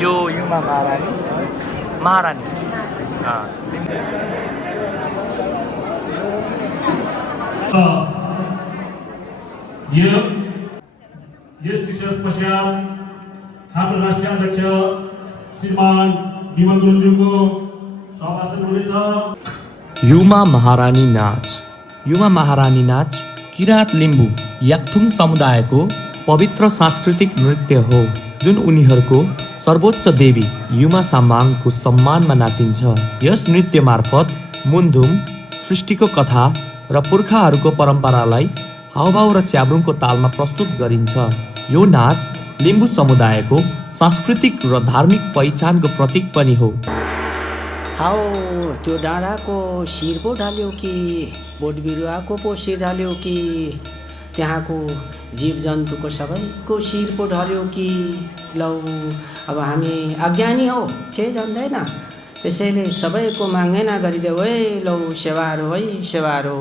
यो युमा महारानी यस विषय पश्चात हाम्रो राष्ट्रिय अध्यक्ष श्रीमान विमल गुरुङज्यूको सभाषण हुनेछ। युमा महारानी नाच किराँत लिम्बू याक्थुङ समुदायको पवित्र सांस्कृतिक नृत्य हो जुन उनीहरूको सर्वोच्च देवी युमा सामाङको सम्मानमा नाचिन्छ। यस नृत्य मार्फत मुन्धुम सृष्टिको कथा र पुर्खाहरूको परम्परालाई हावभाव र च्याब्रुङको तालमा प्रस्तुत गरिन्छ। यो नाच लिम्बू समुदायको सांस्कृतिक र धार्मिक पहिचानको प्रतीक पनि हो। हाउ त्यो डाँडाको शिर पो ढाल्यो कि बोट बिरुवाको पो शिर ढाल्यो कि त्यहाँको जीव जन्तुको सबैको शिर पो ढल्यो कि लौ अब हामी अज्ञानी हो के जान्दैन, त्यसैले सबैको मागेना गरिदेऊ है लौ सेवारो है सेवारो।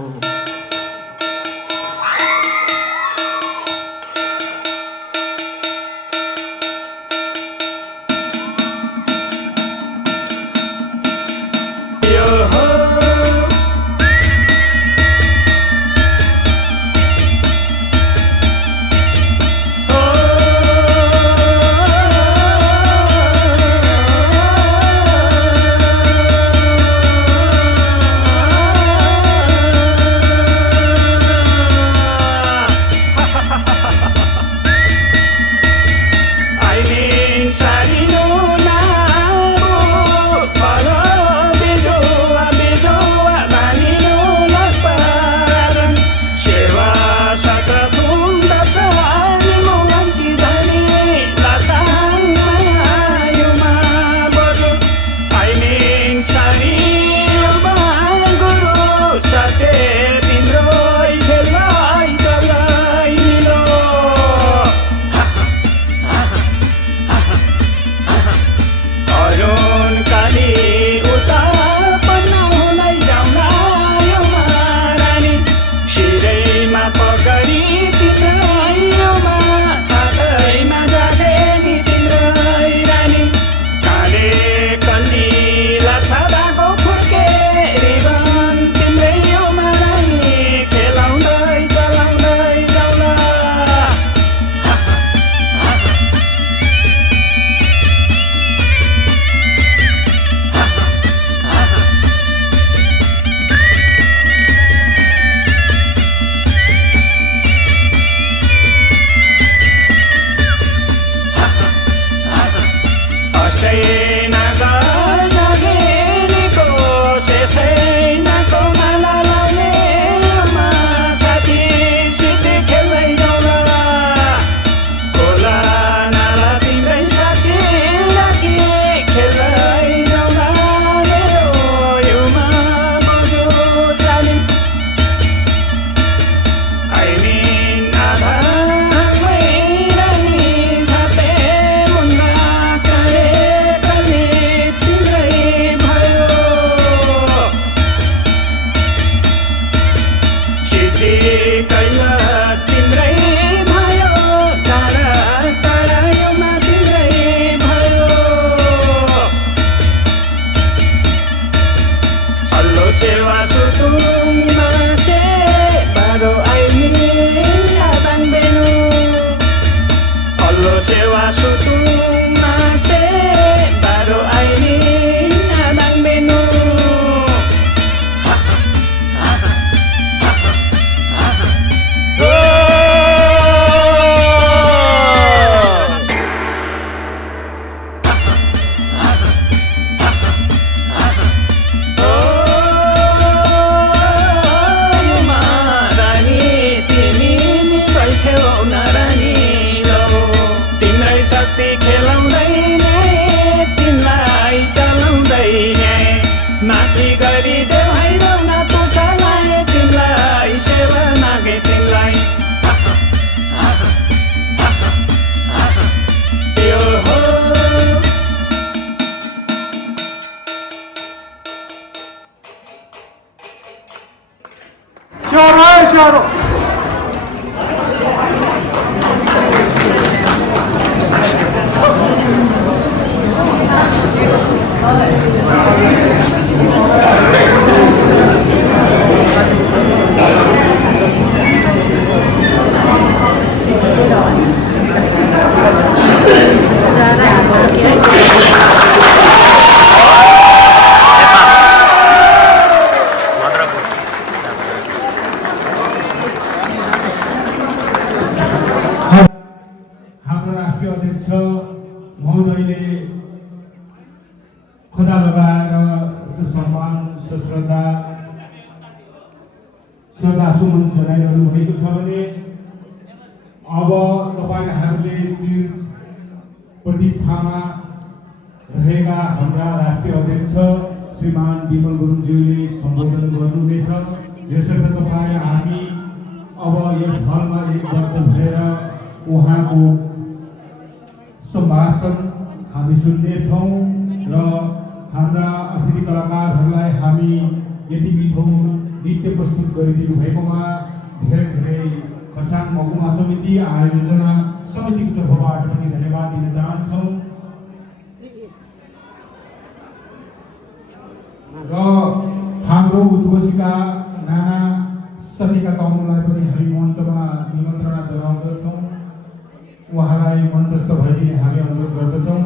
महोदयले खदा लगाएर सम्मान श्रद्धासुमन जनाइरहनु भएको छ भने अब तपाईहरूले चिर प्रतीक्षामा रहेका हाम्रा राष्ट्रिय अध्यक्ष श्रीमान विमल गुरुङज्यूले सम्बोधन गर्नुहुनेछ। यसर्थ तपाईँ हामी अब यस हलमा एकबद्ध भएर उहाँको सम्भाषण हामी सुन्नेछौँ र हाम्रा अतिथि कलाकारहरूलाई हामी यति मिठो नृत्य प्रस्तुत गरिदिनु भएकोमा धेरै धेरै खरसाङ महकुमा समिति आयोजना समितिको तर्फबाट पनि धन्यवाद दिन चाहन्छौँ र हाम्रो उद्घोषिका नाना सतिका तमुलाई पनि हामी मञ्चमा निमन्त्रणा जनाउँदछौँ। उहाँलाई मञ्चस्थ भइदिने हामी अनुरोध गर्दछौँ।